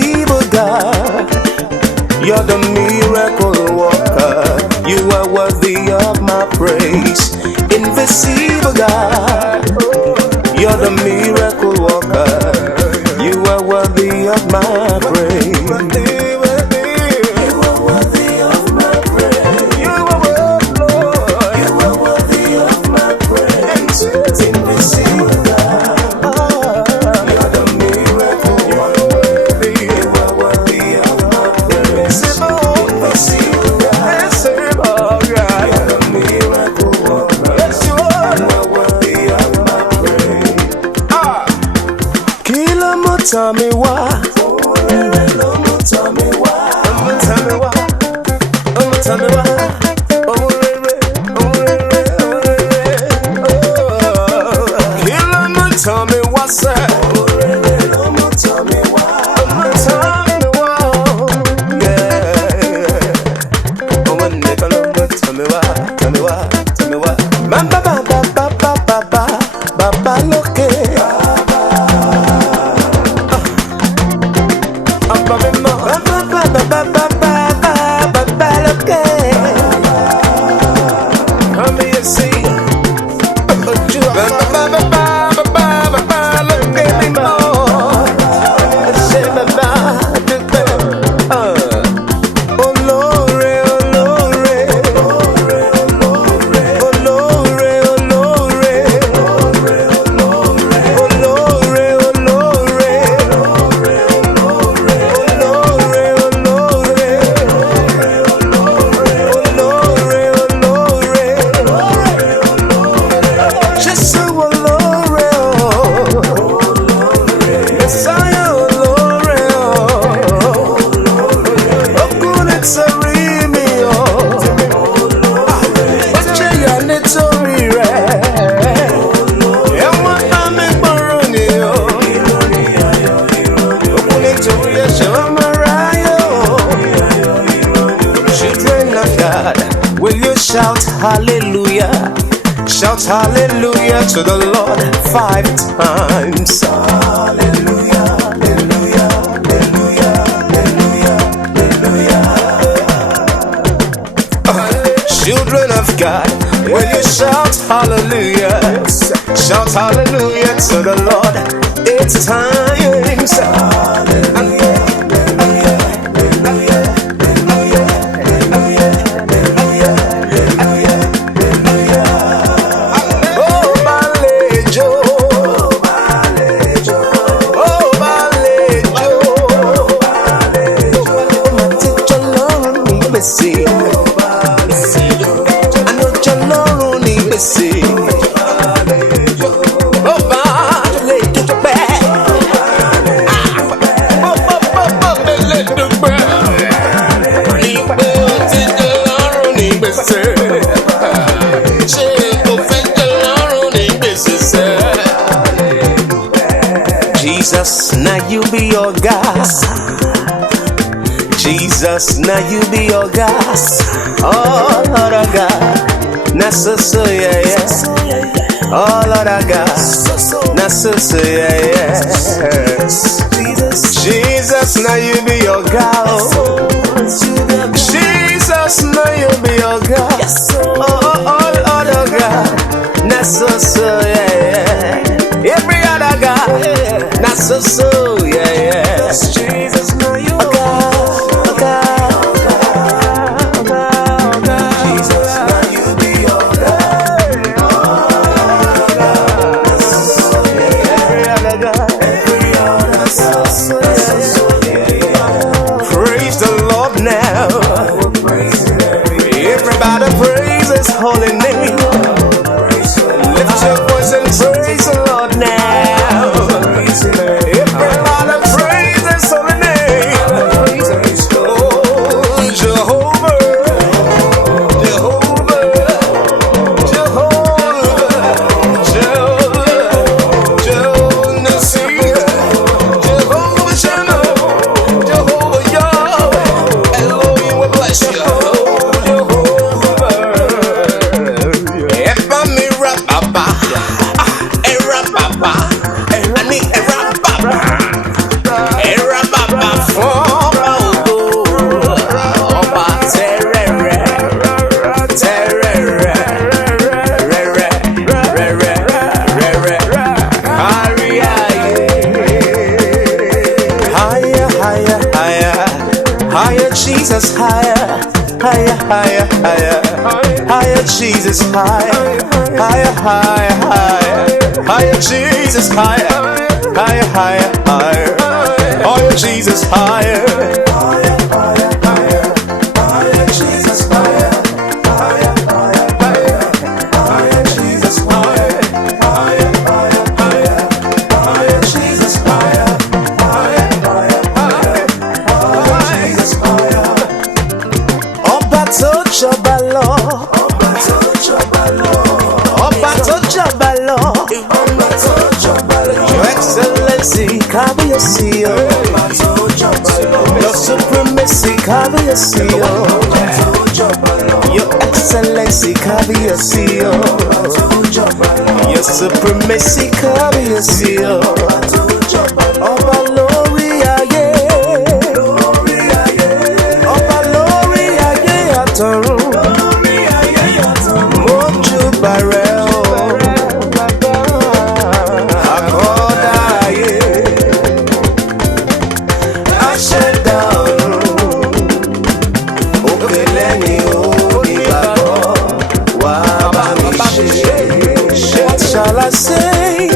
invisible God. You're the miracle worker. You are worthy of my praise. Invisible God. You're the miracle worker. You are worthy of my praise. Tell me why. Tell me why. Tell me why. Tell me why. Tell me what's that? Tell me why. Tell me why. Tell me why. Tell me why. Baba look it. Will you shout hallelujah? Shout hallelujah to the Lord 5 times. Hallelujah, hallelujah, hallelujah, hallelujah, hallelujah. Children of God, will you shout hallelujah? Shout hallelujah to the Lord 8 times. Hallelujah. Jesus, now you be your God. Jesus, now you be your God. Oh, Lord of God. Now so yeah, yeah. Oh, Lord of God. Now so yeah, yeah. Jesus, now you be your God. Jesus, now you be your God. Oh, Lord of God. Now so yeah, yeah. Every other God. Not so, yeah, yeah. Jesus, now you are God. Jesus, now you be your God. Every other God. Praise the Lord now. Everybody praise His holy name. Lift your voice and praise the Lord now. Higher, Jesus, higher. Higher, higher, higher. Higher, Jesus, higher. Higher, higher, higher. Higher, Jesus, higher. Higher, higher, higher. Higher, Jesus, higher. Higher, higher, higher. Higher, Jesus, higher. Higher, higher, higher. Higher, Jesus, higher. Higher, higher, higher. Higher, Jesus, higher. Higher, higher, higher. Higher, Jesus, higher. Ọba tó jọba lọ. Ọba tó jọba lọ. Ọba tó jọba lọ. Ọba tó jọba lọ. Your Excellency, kábíyèsí o. Ọba tó jọba lọ. Your Supremacy, kábíyèsí o. Ọba tó jọba lọ. Your Excellency, kábíyèsí o. Ọba tó jọba lọ. Your Supremacy, kábíyèsí o. Ọba tó jọba lọ. Ọba lórí ayé. Lórí ayé. Ọba lórí ayé àtọ̀run. Lórí ayé àtọ̀run. Mo júbà rẹ o. Àkọ́dá ayé. Aṣẹ̀dá ọ̀run. Òkè lẹ́yìn onígbàgbọ́. Wá bá mi ṣe. What shall I say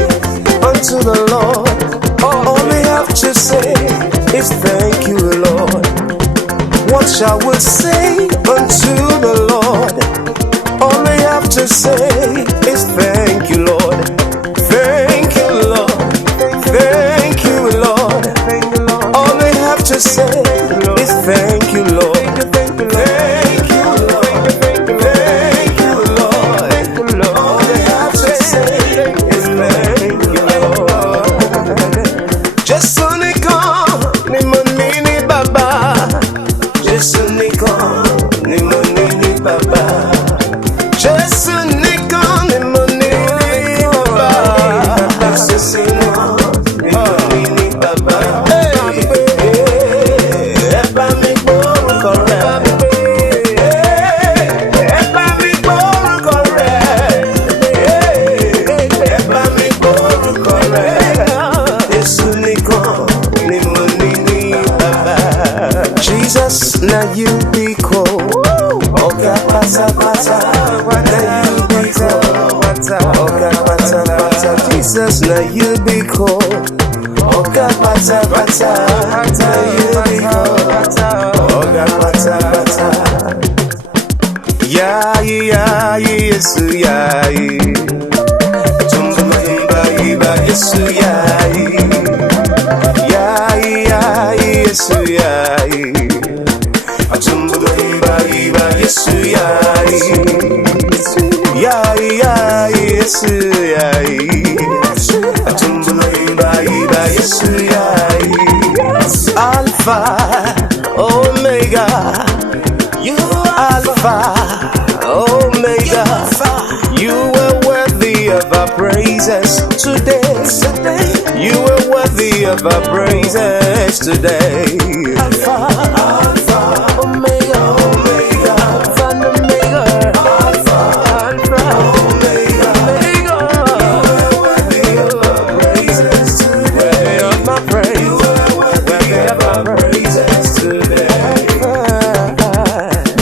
unto the Lord? All I have to say is thank you, Lord. What shall we say unto the Lord? All I have to say is thank you, Lord. Thank you, Lord. Thank you, Lord. All I have to say is thank you, Lord. Thank you, Lord. Thank you, Lord. All I have to say is thank you, Lord. Jésù nìkan ni mo ní ní bàbá. Jésù nìkan ni mo ní ní bàbá. Jésù nìkan ni mo ní ní bàbá. Jésù nìkan ni mo ní ní bàbá. Ẹ bá mi gbórúkọ rẹ̀. Ẹ bá mi gbórúkọ rẹ̀. Ẹ bá mi gbórúkọ rẹ̀. Jésù nìkan ni mo ní ní bàbá. Jesus, now you be cool. Ọ̀gá pátápátá, now you be cool. Ọ̀gá pátápátá, Jesus, now you be cool. Ọ̀gá pátápátá, now you be cool. Ọ̀gá pátápátá. Yaayi, yaayi, Yesu yaayi. Tumba, tumba, iba, Yesu yaayi. Yaayi, yaayi, Yesu yaayi. Tumba, iba, iba, Yesu yaayi. Yaayi, yaayi, Yesu yaayi. Tumba, iba, iba, Yesu yaayi. Alpha, Omega. You Alpha, Omega. You were worthy of our praises today. You were worthy of our praises today. Alpha, Alpha, Omega, Omega, Alpha and Omega, Alpha, Alpha, Omega, Omega. You were worthy of our praises today. Worthy of my praise. You were worthy of our praises today.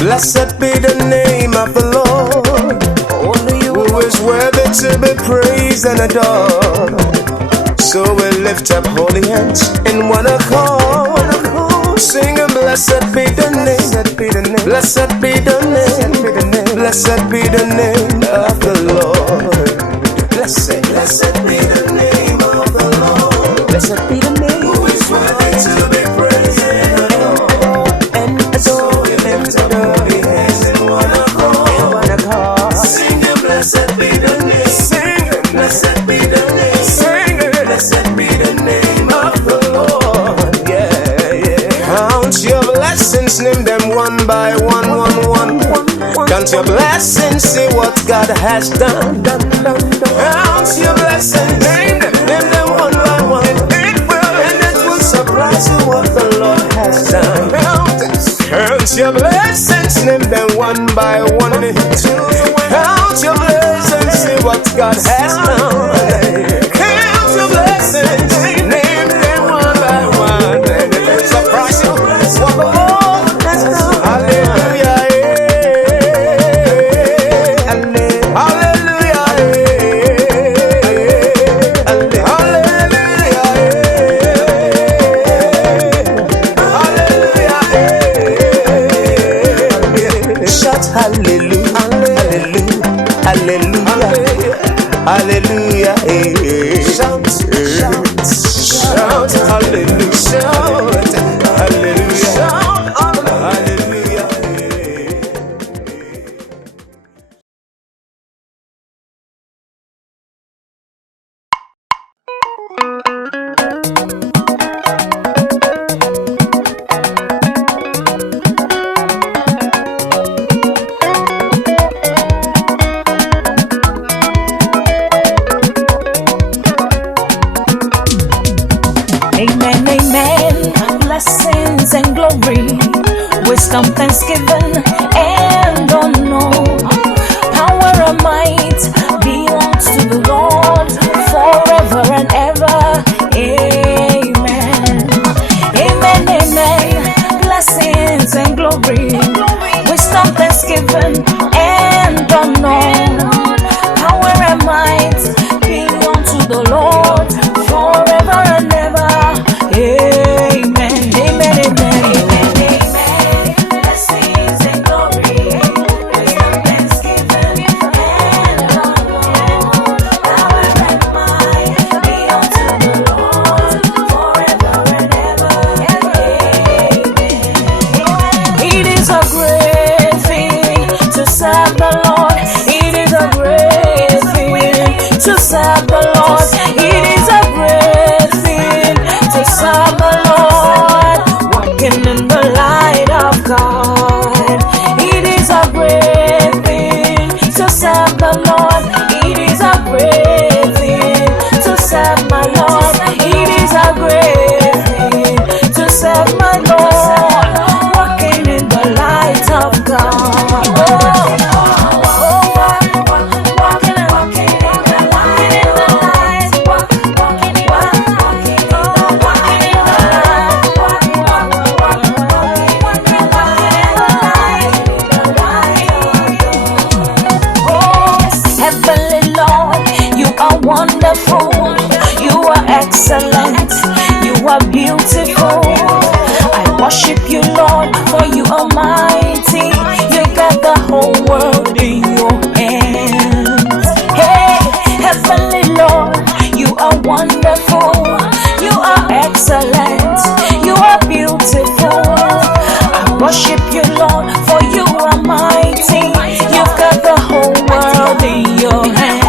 Blessed be the name of the Lord. Only you who is worthy to be praised and adored. So we lift up holy hands in one accord, singing, blessed be the name, blessed be the name, blessed be the name of the Lord. Blessed be the name of the Lord. Blessed be the name who is worthy to be praised and adored. And so we lift up holy hands in one accord, singing, blessed be the name, singing, blessed be the name, singing, blessed be the name of the Lord. Yeah, yeah. Count your blessings, name them one by one. Count your blessings, see what God has done. Count your blessings, name them one by one. It will surprise you what the Lord has done. Count your blessings, name them one by one. Count your blessings, see what God has done. Count your blessings, name them one by one. Surprise you what the Lord wisdom, thanksgiving, and unknown. Power and might belongs to the Lord forever and ever. Amen. Amen, amen. Blessings and glory, wisdom, thanksgiving, and unknown. Power and might belong to the Lord forever and ever. Amen. Amen, amen, amen, amen. Blessings and glory, wisdom, thanksgiving, and unknown. Power and might belong to the Lord forever and ever. Amen. It is a great thing to serve the Lord. It is a great thing to serve the Lord. It is a great thing to serve the Lord, walking in the light of God. It is a great thing to serve the Lord. It is a great thing to serve my Lord. It is a great thing to serve my Lord, walking in the light of God. Wonderful, you are excellent, you are beautiful. I worship you, Lord, for you are mighty. You got the whole world in your hands. Hey, heavenly Lord, you are wonderful, you are excellent, you are beautiful. I worship you, Lord, for you are mighty. You've got the whole world in your hands.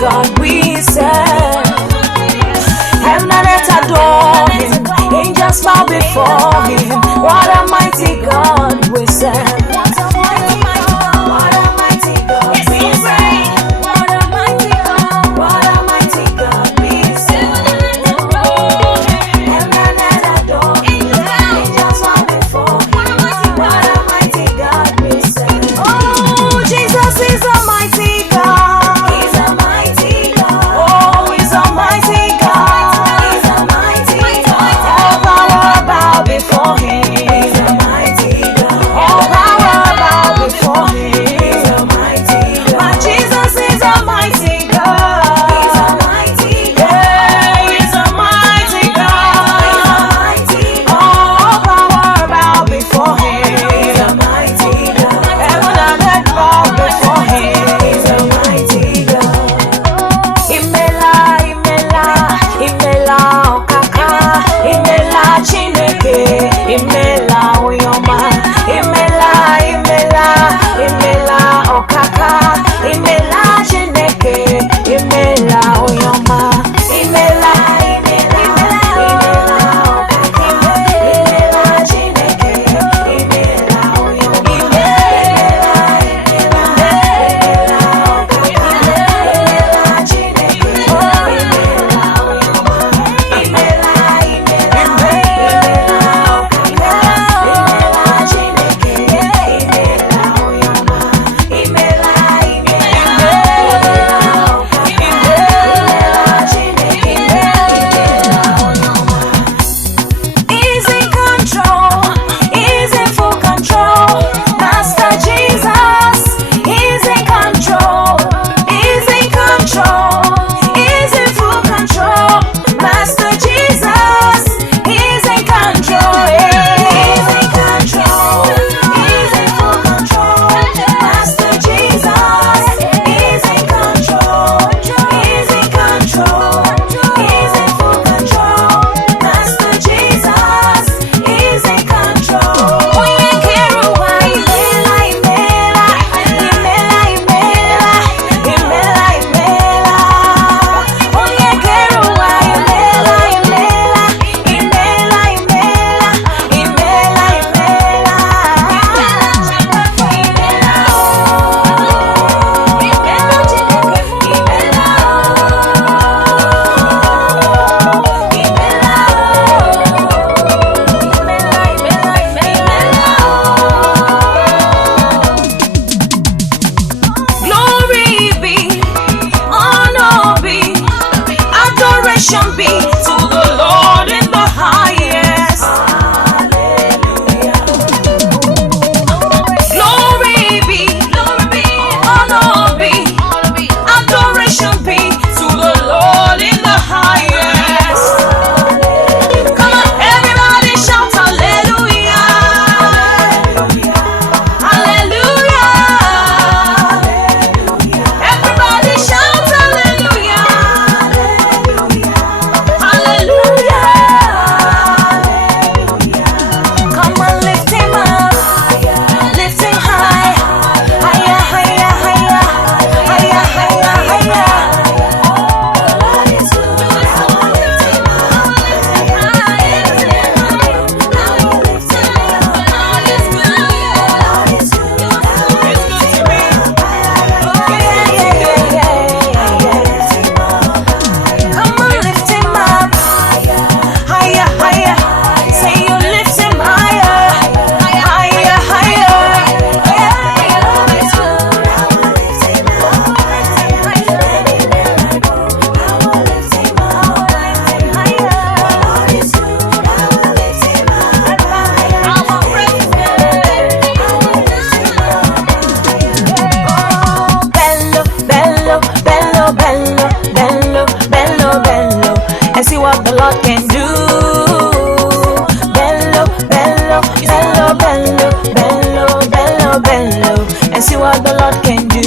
God we serve. Heaven and earth adore him, angels bow before him. What a mighty God we serve. can do. Bello, bello, bello, bello, bello, bello, bello, and see what the Lord can do.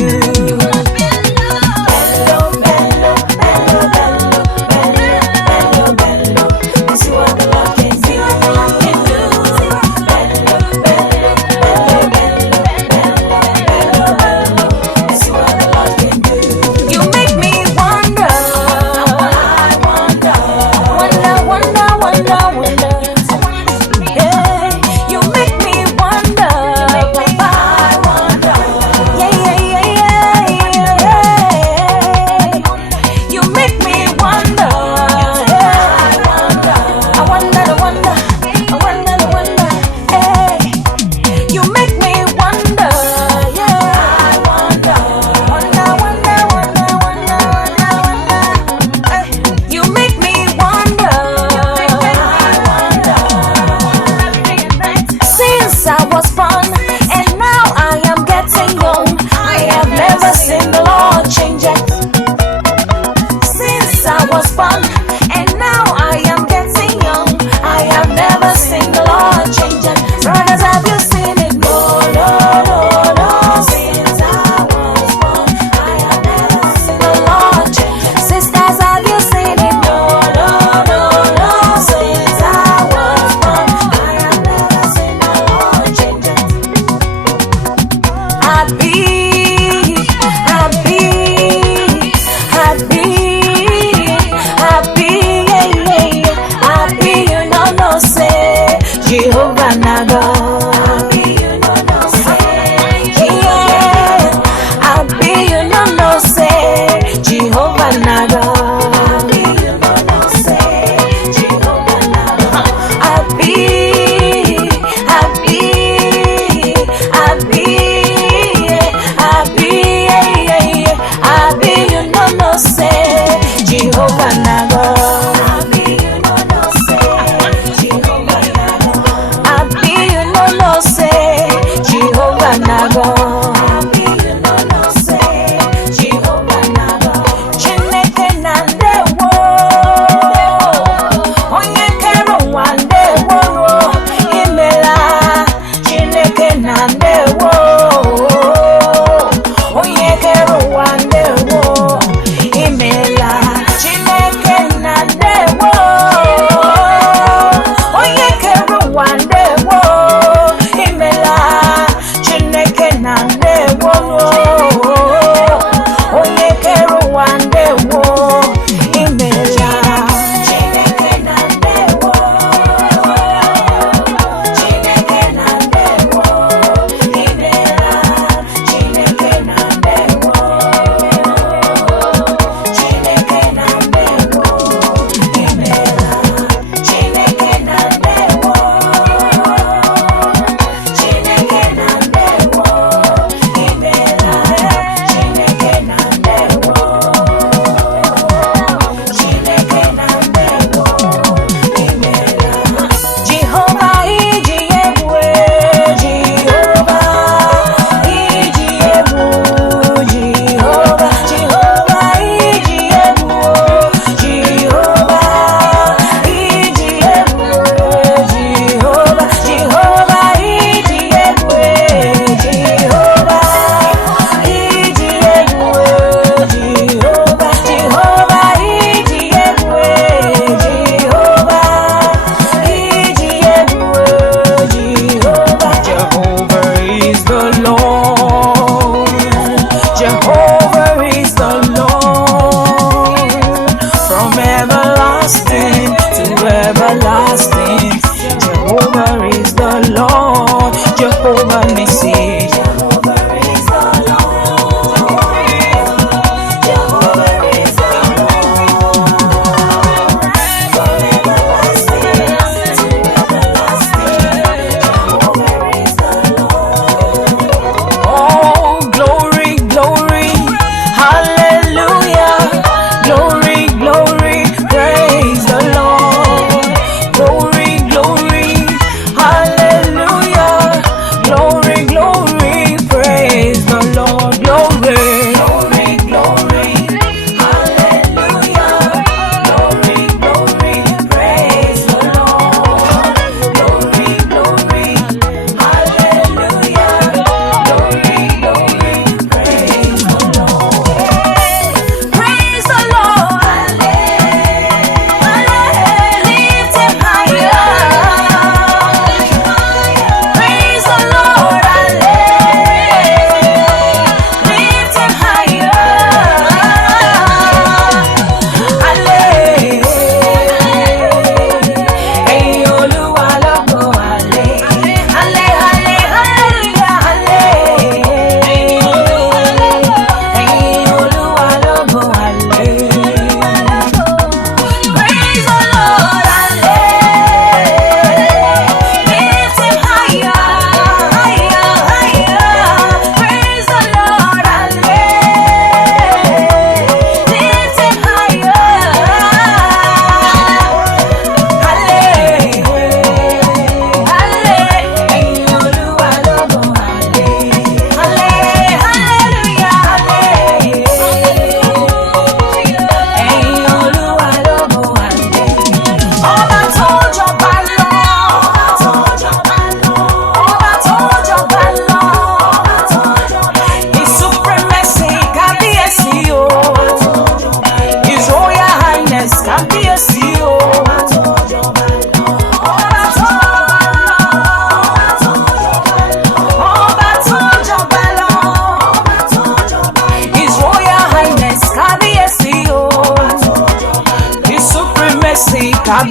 Bello, bello, bello, bello, bello, bello, bello, and see what the Lord can do. Bello, bello, bello, bello, bello, bello, and see what the Lord can do. You make me wonder. I wonder, wonder, wonder, wonder, wonder. Hey, you make me wonder. I wonder. Yeah, yeah,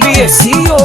kábíyèsí o.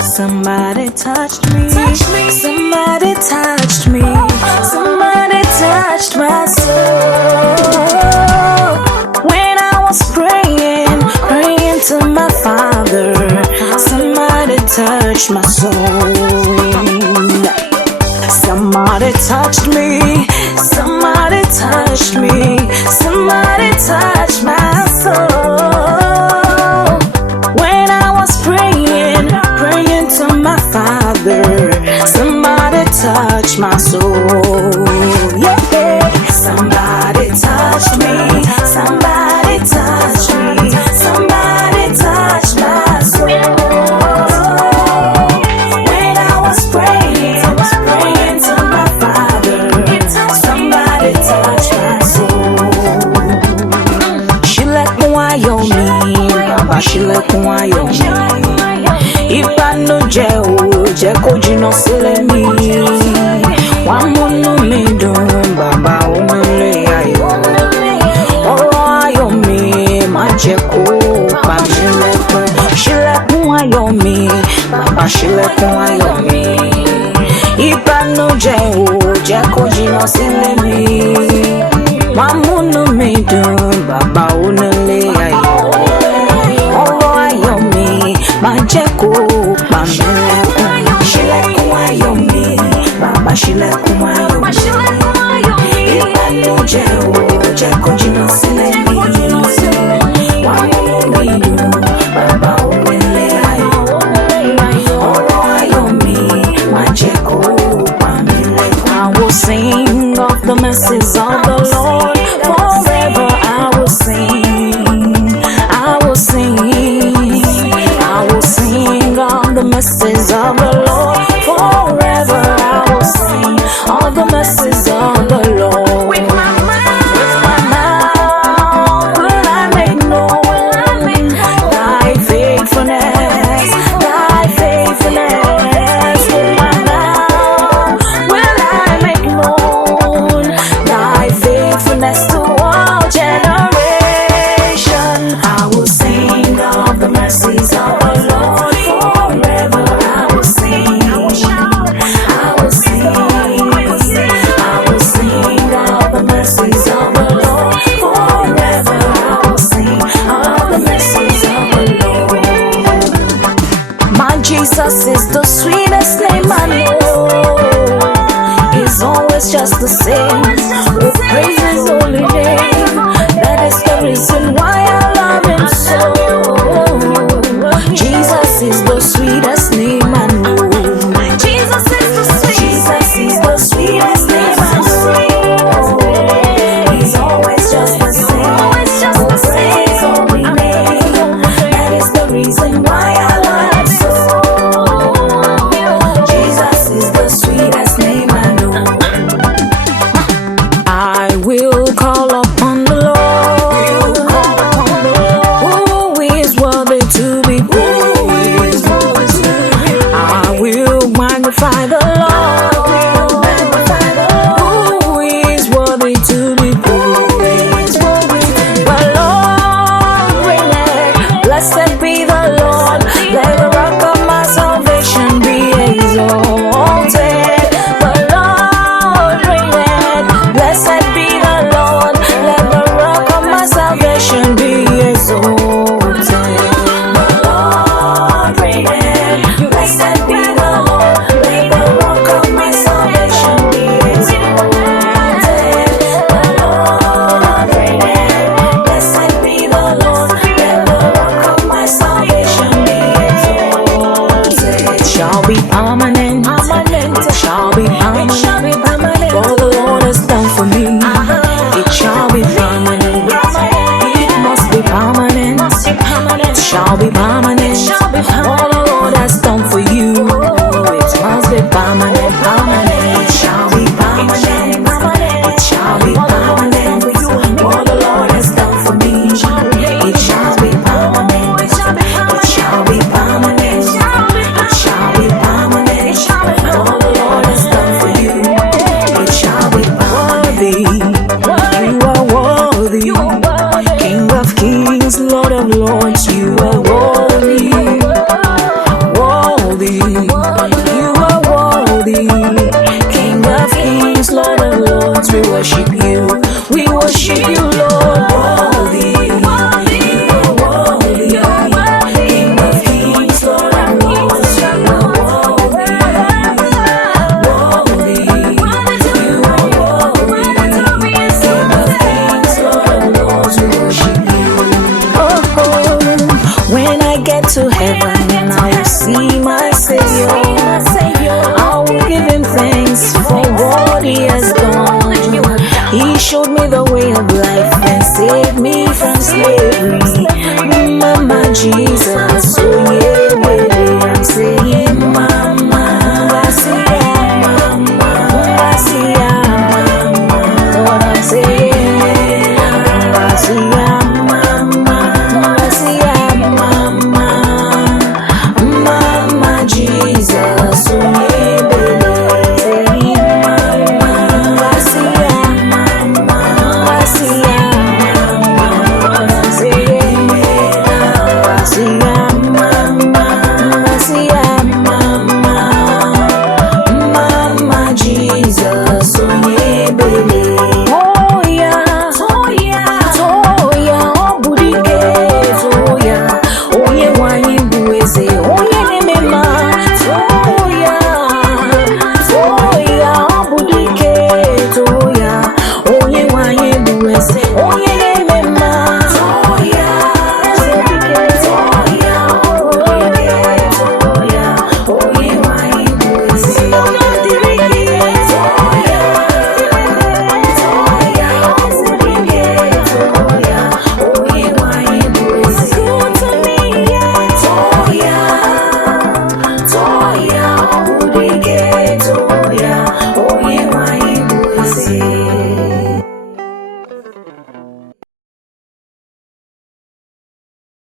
Somebody touched me. Somebody touched me. Somebody touched my soul. When I was praying to my Father, somebody touched my soul. Somebody touched me. Somebody touched me. Somebody touched my soul. When I was praying to my Father, somebody touched my soul. Yeah, somebody touched me. Somebody touched me. Somebody touched my soul. When I was praying to my Father, somebody touched my soul. She let me why on me, Baba. She let me why on me. Ìbànújẹ́ ò jẹ́ kó jìnnà sílé mi. Wá múnú mi dùn, bàbá onílé ayọ̀. Ọ̀rọ̀ ayọ̀ mi má jẹ́ kó pa mí lẹ́kún. Ṣílẹ̀kùn ayọ̀ mi, bàbá ṣílẹ̀kùn ayọ̀ mi. Ìbànújẹ́ ò jẹ́ kó jìnnà sílé mi. Wá múnú mi dùn, bàbá onílé ayọ̀. Ọ̀rọ̀ ayọ̀ mi má jẹ́ kó pa mí lẹ́kún. Ṣílẹ̀kùn ayọ̀ mi, bàbá ṣílẹ̀kùn ayọ̀ mi. Ìbànújẹ́ ò jẹ́ kó jìnnà sílé mi. Wá múnú mi dùn, bàbá onílé ayọ̀. Ọ̀rọ̀ ayọ̀ mi má jẹ́ kó pa mí lẹ́kún. I will sing of the mercies of the Lord forever. I will sing. I will sing. I will sing of the mercies of the Lord forever. I will sing of the Jesus is the sweetest name I know. He's always just the same. We praise His holy name. That is the reason why I love Him so. Jesus is the sweetest name I know. Jesus is the sweetest name I know. He's always just the same. We praise His holy name. That is the reason why I love Him so. Jesus is the sweetest name I know. I will call upon the Lord, who is worthy to be praised. I will magnify the Lord, who is worthy to be praised. The Lord reigneth, blessed be the Lord.